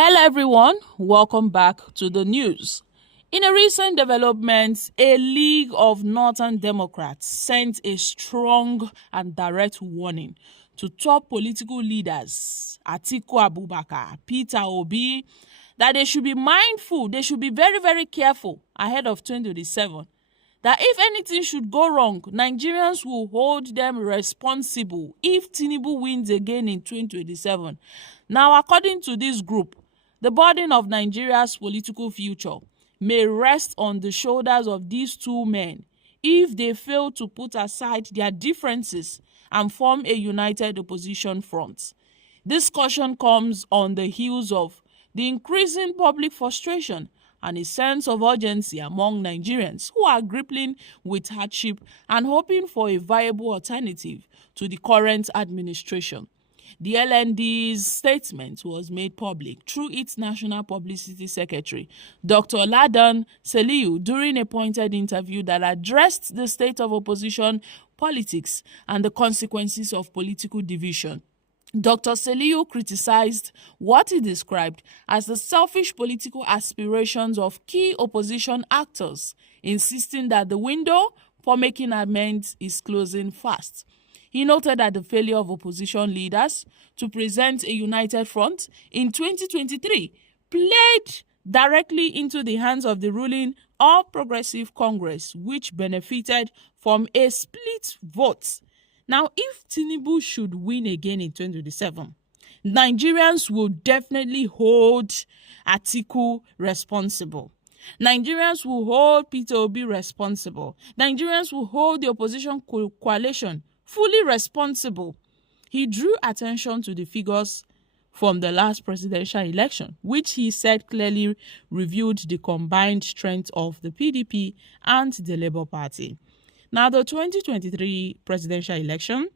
Hello everyone, welcome back to the news. In a recent development, a League of Northern Democrats sent a strong and direct warning to top political leaders, Atiku Abubakar, Peter Obi, that they should be mindful, they should be very, very careful ahead of 2027. That if anything should go wrong, Nigerians will hold them responsible if Tinubu wins again in 2027. Now, according to this group, the burden of Nigeria's political future may rest on the shoulders of these two men if they fail to put aside their differences and form a united opposition front. This caution comes on the heels of the increasing public frustration and a sense of urgency among Nigerians who are grappling with hardship and hoping for a viable alternative to the current administration. The LND's statement was made public through its National Publicity Secretary, Dr. Ladan Seliu, during a pointed interview that addressed the state of opposition politics and the consequences of political division. Dr. Seliu criticized what he described as the selfish political aspirations of key opposition actors, insisting that the window for making amends is closing fast. He noted that the failure of opposition leaders to present a united front in 2023 played directly into the hands of the ruling All Progressive Congress, which benefited from a split vote. Now, if Tinubu should win again in 2027, Nigerians will definitely hold Atiku responsible. Nigerians will hold Peter Obi responsible. Nigerians will hold the opposition coalition fully responsible. He drew attention to the figures from the last presidential election, which he said clearly revealed the combined strength of the PDP and the Labour Party. Now, the 2023 presidential election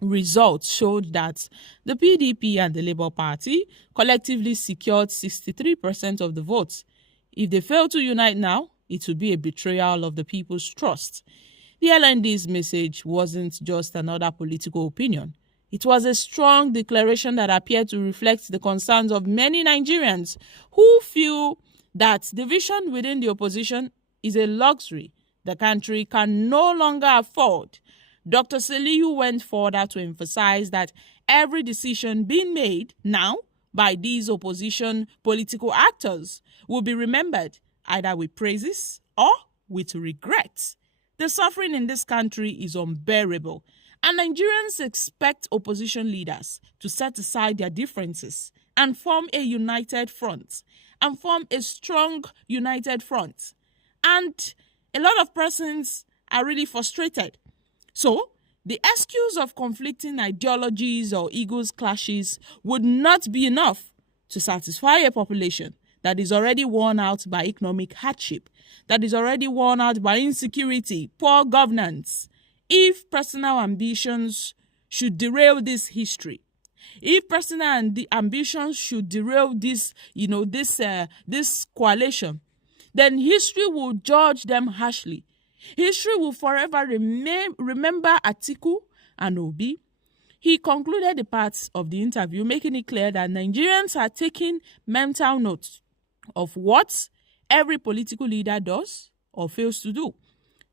results showed that the PDP and the Labour Party collectively secured 63% of the votes. If they fail to unite now, it would be a betrayal of the people's trust. The LND's message wasn't just another political opinion. It was a strong declaration that appeared to reflect the concerns of many Nigerians who feel that division within the opposition is a luxury the country can no longer afford. Dr. Seliu went further to emphasize that every decision being made now by these opposition political actors will be remembered either with praises or with regrets. The suffering in this country is unbearable, and Nigerians expect opposition leaders to set aside their differences and form a united front, and form a strong united front. And a lot of persons are really frustrated. So, the excuse of conflicting ideologies or egos clashes would not be enough to satisfy a population that is already worn out by economic hardship, that is already worn out by insecurity, poor governance. If personal ambitions should derail this history, if personal ambitions should derail this, this coalition, then history will judge them harshly. History will forever remember Atiku and Obi. He concluded the parts of the interview, making it clear that Nigerians are taking mental note of what every political leader does or fails to do.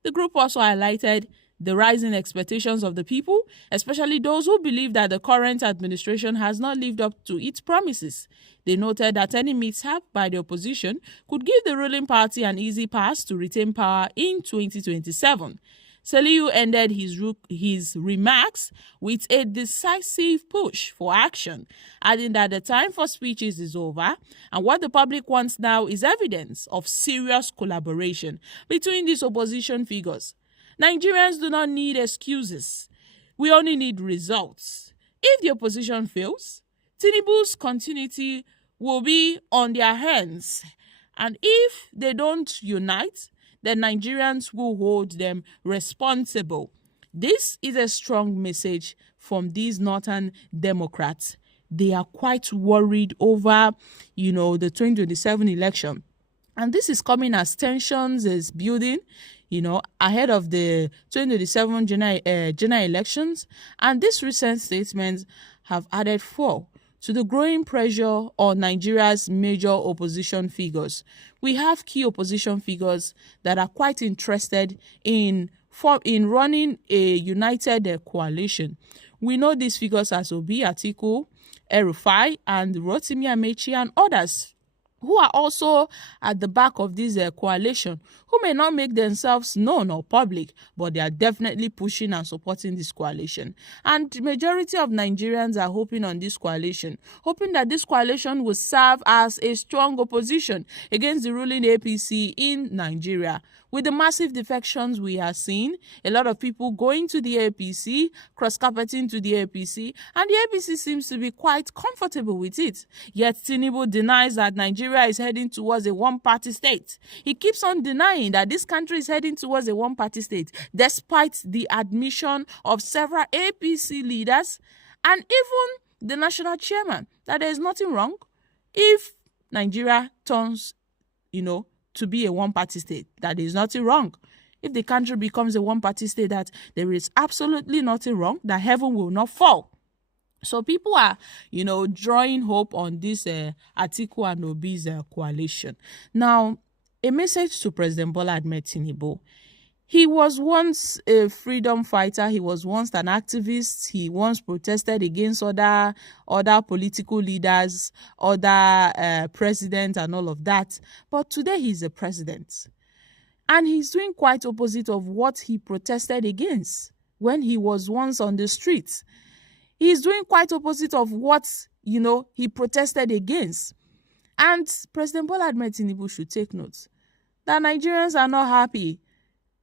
The group also highlighted the rising expectations of the people, especially those who believe that the current administration has not lived up to its promises. They noted that any mishap by the opposition could give the ruling party an easy pass to retain power in 2027. Seliu ended his remarks with a decisive push for action, adding that the time for speeches is over and what the public wants now is evidence of serious collaboration between these opposition figures. Nigerians do not need excuses. We only need results. If the opposition fails, Tinubu's continuity will be on their hands. And if they don't unite, then Nigerians will hold them responsible. This is a strong message from these Northern Democrats. They are quite worried over, the 2027 election. And this is coming as tensions is building, ahead of the 2027 general elections. And these recent statements have added fuel to the growing pressure on Nigeria's major opposition figures. We have key opposition figures that are quite interested in running a united coalition. We know these figures as Obi, Atiku, El-Rufai, and Rotimi Amechi, and others who are also at the back of this coalition, who may not make themselves known or public, but they are definitely pushing and supporting this coalition. And the majority of Nigerians are hoping on this coalition, hoping that this coalition will serve as a strong opposition against the ruling APC in Nigeria. With the massive defections we are seeing, a lot of people going to the APC, cross-carpeting to the APC, and the APC seems to be quite comfortable with it. Yet Tinubu denies that Nigeria is heading towards a one-party state. He keeps on denying that this country is heading towards a one-party state, despite the admission of several APC leaders and even the national chairman, that there is nothing wrong if Nigeria turns, to be a one-party state, that is nothing wrong. If the country becomes a one-party state, that there is absolutely nothing wrong, that heaven will not fall. So people are, drawing hope on this Atiku and Obi's coalition. Now, a message to President Bola Ahmed Tinubu. He was once a freedom fighter. He was once an activist. He once protested against other political leaders, other presidents and all of that. But today he's a president. And he's doing quite opposite of what he protested against when he was once on the streets. He's doing quite opposite of what, he protested against. And President Bola Ahmed Tinubu should take note that Nigerians are not happy.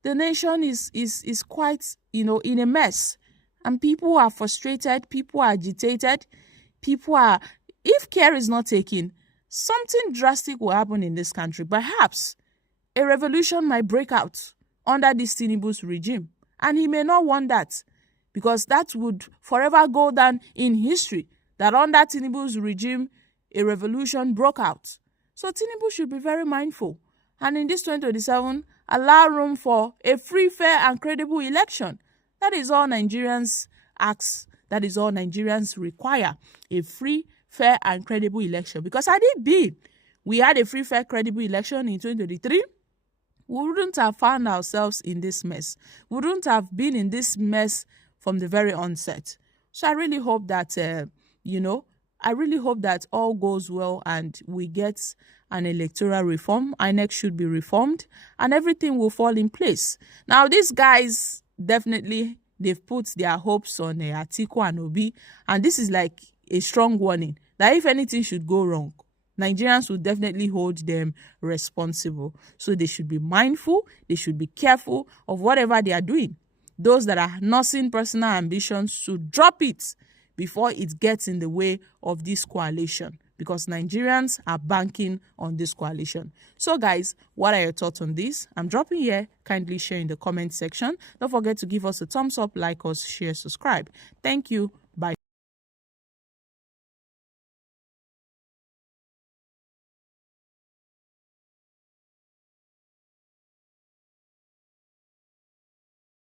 The nation is quite, in a mess. And people are frustrated, people are agitated, if care is not taken, something drastic will happen in this country. Perhaps a revolution might break out under this Tinubu's regime. And he may not want that, because that would forever go down in history, that under Tinubu's regime, a revolution broke out. So Tinubu should be very mindful. And in this 2027, allow room for a free, fair, and credible election. That is all Nigerians ask. That is all Nigerians require. A free, fair, and credible election. Because had it been, we had a free, fair, credible election in 2023, we wouldn't have found ourselves in this mess. We wouldn't have been in this mess from the very onset. So I really hope that, all goes well and we get an electoral reform. INEC should be reformed and everything will fall in place. Now, these guys, definitely, they've put their hopes on Atiku and Obi, and this is like a strong warning that if anything should go wrong, Nigerians will definitely hold them responsible. So they should be mindful, they should be careful of whatever they are doing. Those that are nursing personal ambitions should drop it before it gets in the way of this coalition, because Nigerians are banking on this coalition. So guys, what are your thoughts on this? I'm dropping here. Kindly share in the comment section. Don't forget to give us a thumbs up, like us, share, subscribe. Thank you.